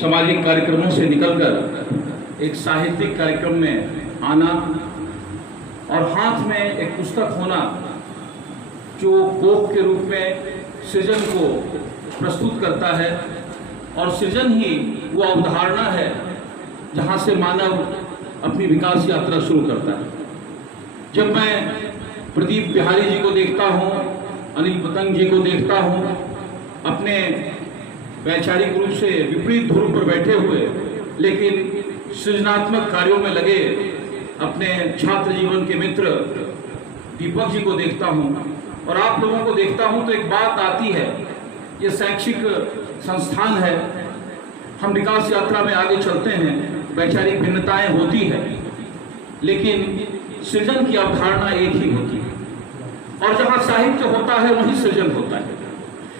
सामाजिक कार्यक्रमों से निकलकर एक साहित्यिक कार्यक्रम में आना और हाथ में एक पुस्तक होना जो कोक के रूप में सृजन को प्रस्तुत करता है। और सृजन ही वो अवधारणा है जहाँ से मानव अपनी विकास यात्रा शुरू करता है। जब मैं प्रदीप बिहारी जी को देखता हूँ, अनिल पतंग जी को देखता हूँ, अपने वैचारिक रूप से विपरीत ध्रुव पर बैठे हुए लेकिन सृजनात्मक कार्यों में लगे अपने छात्र जीवन के मित्र दीपक जी को देखता हूँ और आप लोगों को देखता हूँ, तो एक बात आती है, ये शैक्षिक संस्थान है, हम विकास यात्रा में आगे चलते हैं, वैचारिक भिन्नताएं होती है लेकिन सृजन की अवधारणा एक ही होती है। और जहाँ साहित्य होता है वहीं सृजन होता है,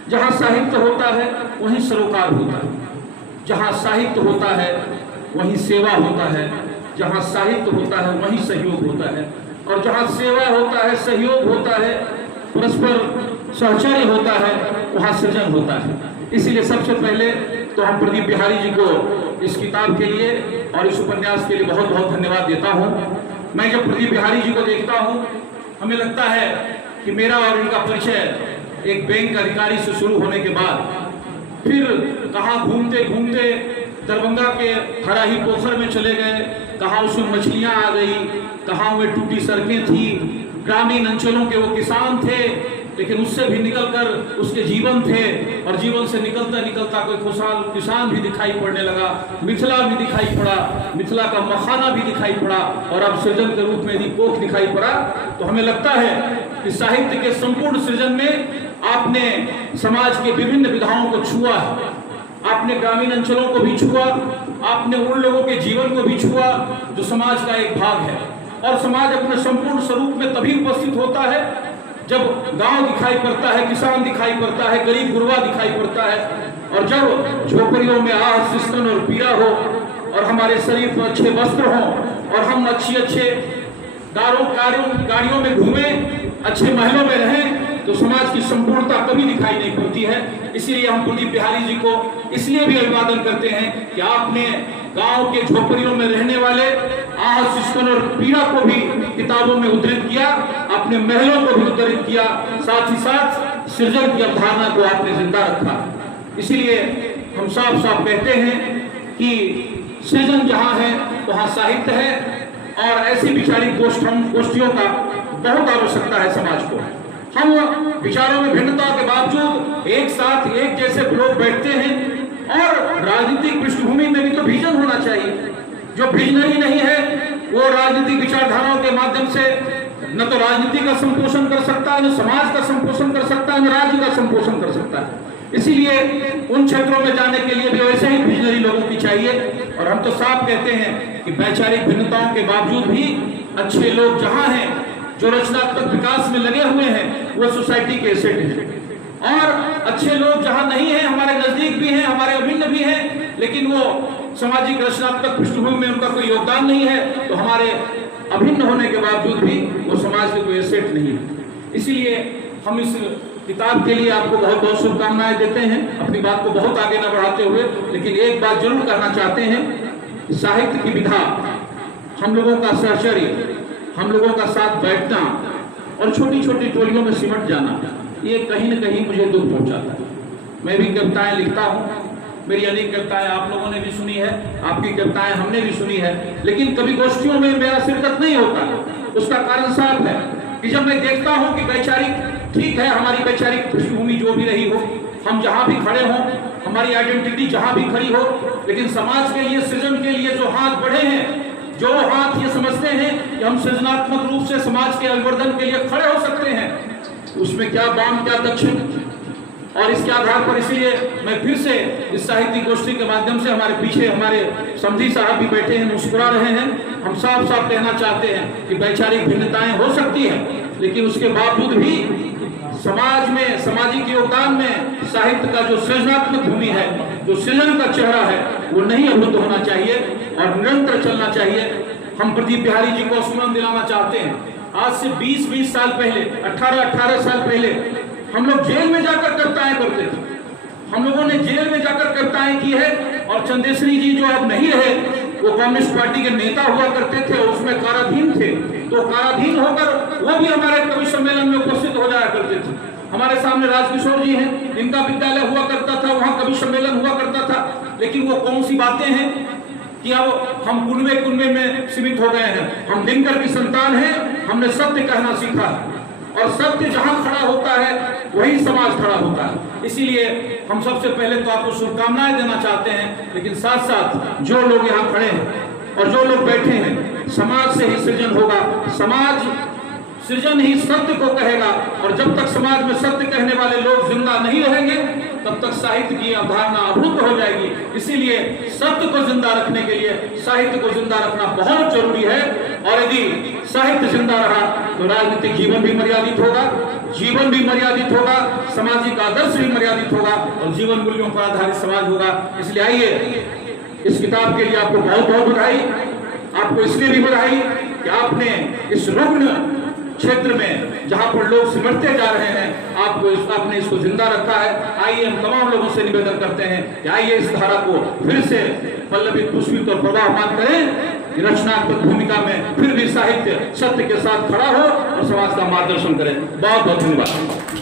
जहाँ साहित्य होता है वहीं सरोकार होता है, जहाँ साहित्य होता है वहीं सेवा होता है, जहाँ साहित्य होता है वहीं सहयोग होता है, और जहाँ सेवा होता है, सहयोग होता है, परस्पर सहचर्य होता है, वहाँ सृजन होता है। इसीलिए सबसे पहले तो हम प्रदीप बिहारी जी को इस किताब के लिए और इस उपन्यास के लिए बहुत बहुत धन्यवाद देता हूँ। मैं जब प्रदीप बिहारी जी को देखता हूँ, हमें लगता है कि मेरा और इनका परिचय एक बैंक अधिकारी से शुरू होने के बाद फिर कहाँ घूमते घूमते दरभंगा के हराही पोखर में चले गए, कहाँ उसमें मछलियाँ आ गई, कहाँ वो टूटी सड़कें थी, ग्रामीण अंचलों के वो किसान थे लेकिन उससे भी निकलकर उसके जीवन थे, और जीवन से निकलता निकलता कोई खुशहाल किसान भी दिखाई पड़ने लगा, मिथिला भी दिखाई पड़ा, मिथिला का मखाना भी दिखाई पड़ा, और अब सृजन के रूप में यदि कोक दिखाई पड़ा तो हमें लगता है कि साहित्य के संपूर्ण सृजन में आपने समाज के विभिन्न विधाओं को छुआ है, आपने ग्रामीण अंचलों को भी छुआ, आपने उन लोगों के जीवन को भी छुआ जो समाज का एक भाग है। और समाज अपने संपूर्ण स्वरूप में तभी उपस्थित होता है जब गांव दिखाई पड़ता है, किसान दिखाई पड़ता है, गरीब गुरबा दिखाई पड़ता है, और जब झोपड़ियों में आह सिस्तन और पीड़ा हो और हमारे शरीर पर अच्छे वस्त्र हों और हम अच्छे गाड़ियों में घूमें, अच्छे महलों में रहें, तो समाज की संपूर्णता कभी दिखाई नहीं पड़ती है। इसीलिए हम प्रदीप बिहारी जी को इसलिए भी अभिवादन करते हैं कि आपने गांव के झोपड़ियों में रहने वाले आह सिस्तन और पीड़ा को भी किताबों में उद्धृत किया, आपने महलों को भी उद्धृत किया, साथ ही साथ सृजन की अवधारणा को आपने जिंदा रखा। इसीलिए हम साफ साफ कहते हैं कि सृजन जहाँ है वहाँ साहित्य है, और ऐसी विचारिक गोष्ठियों का बहुत आवश्यकता है समाज को। हम विचारों में भिन्नता के बावजूद एक साथ एक जैसे लोग बैठते हैं, और राजनीतिक पृष्ठभूमि में भी तो विजन होना चाहिए। जो विजनरी नहीं है वो राजनीतिक विचारधाराओं के माध्यम से न तो राजनीति का संपोषण कर सकता है, न समाज का संपोषण कर सकता है, न राज्य का संपोषण कर सकता है। इसीलिए उन क्षेत्रों में जाने के लिए भी वैसे ही विजनरी लोगों की चाहिए। और हम तो साफ कहते हैं कि वैचारिक भिन्नताओं के बावजूद भी अच्छे लोग जहाँ हैं, जो रचनात्मक विकास में लगे हुए हैं, वो सोसाइटी के एसेट हैं। और अच्छे लोग जहाँ नहीं हैं, हमारे नजदीक भी हैं, हमारे अभिन्न भी हैं, लेकिन वो सामाजिक रचनात्मक पृष्ठभूमि में उनका कोई योगदान नहीं है, तो हमारे अभिन्न होने के बावजूद भी वो समाज के कोई एसेट नहीं है। इसीलिए हम इस किताब के लिए आपको बहुत बहुत शुभकामनाएं देते हैं, अपनी बात को बहुत आगे न बढ़ाते हुए, लेकिन एक बात जरूर कहना चाहते हैं, साहित्य की विधा, हम लोगों का सहचर्य, हम लोगों का साथ बैठना और छोटी छोटी टोलियों में सिमट जाना, ये कहीं न कहीं मुझे दुख पहुंचाता है। मैं भी कविताएं लिखता हूँ, मेरी अनेक कविताएं आप लोगों ने भी सुनी है, आपकी कविताएं हमने भी सुनी है, लेकिन कभी गोष्ठियों में मेरा शिरकत नहीं होता। उसका कारण साफ है कि जब मैं देखता हूँ कि वैचारिक, ठीक है हमारी वैचारिक पृष्ठभूमि जो भी रही हो, हम जहाँ भी खड़े हों, हमारी आइडेंटिटी जहाँ भी खड़ी हो, लेकिन समाज के लिए, सृजन के लिए जो हाथ बढ़े हैं, जो हाथ ये समझते हैं कि हम सृजनात्मक रूप से समाज के अभिवर्धन के लिए खड़े हो सकते हैं, उसमें क्या वाम क्या दक्षिण। और इसके आधार पर इसलिए मैं फिर से इस साहित्यिक गोष्ठी के माध्यम से, हमारे पीछे हमारे समधी साहब भी बैठे हैं, मुस्कुरा रहे हैं, हम साफ साफ कहना चाहते हैं कि वैचारिक भिन्नताएं हो सकती हैं, लेकिन उसके बावजूद भी समाज में, सामाजिक योगदान में साहित्य का जो सृजनात्मक भूमि है, जो सृजन का चेहरा है, वो नहीं अवरुद्ध होना चाहिए और निरंतर चलना चाहिए। हम प्रदीप बिहारी जी को स्मरण दिलाना चाहते हैं, आज से 20-20 साल पहले, 18-18 साल पहले हम लोग जेल में जाकर कविताएं करते थे। हम लोगों ने जेल में जाकर कविताएं की है और चंदेश्वरी जी जो अब नहीं रहे, वो कम्युनिस्ट पार्टी के नेता हुआ करते थे, उसमें काराधीन थे, तो काराधीन होकर वो भी हमारे कवि सम्मेलन में उपस्थित हो जाया करते थे। हमारे सामने राजकिशोर जी हैं, इनका विद्यालय हुआ करता था, वहां कवि सम्मेलन हुआ करता था, लेकिन वो कौन सी बातें हैं कि अब हम कुनबे कुनबे में सीमित हो गए हैं। हम दिनकर की संतान हैं, हमने सत्य कहना सीखा और सत्य जहां खड़ा होता है वही समाज खड़ा होता है। इसीलिए हम सबसे पहले तो आपको शुभकामनाएं देना चाहते हैं, लेकिन साथ साथ जो लोग यहाँ खड़े हैं और जो लोग बैठे हैं, समाज से ही सृजन होगा, समाज सृजन ही सत्य को कहेगा, और जब तक समाज में सत्य कहने वाले लोग जिंदा नहीं रहेंगे तब तक साहित्य की अवधारणा अभूत हो जाएगी। इसीलिए सत्य को जिंदा रखने के लिए साहित्य को जिंदा रखना बहुत जरूरी है, और यदि साहित्य जिंदा रहा तो राजनीतिक जीवन भी मर्यादित होगा, जीवन भी मर्यादित होगा, सामाजिक आदर्श भी मर्यादित होगा और जीवन मूल्यों पर आधारित समाज होगा। इसलिए आइए, इस किताब के लिए आपको बहुत बहुत बधाई। आपको इसलिए भी बधाई कि आपने इस रुग्ण क्षेत्र में जहां पर लोग सिमटते जा रहे हैं, आपने इसको जिंदा रखा है। आइए हम तमाम लोगों से निवेदन करते हैं कि आइए इस धारा को फिर से पल्लवित, पुष्पित और प्रवाहमान करें। रचनात्मक भूमिका में फिर भी साहित्य सत्य के साथ खड़ा हो और समाज का मार्गदर्शन करें। बहुत बहुत धन्यवाद।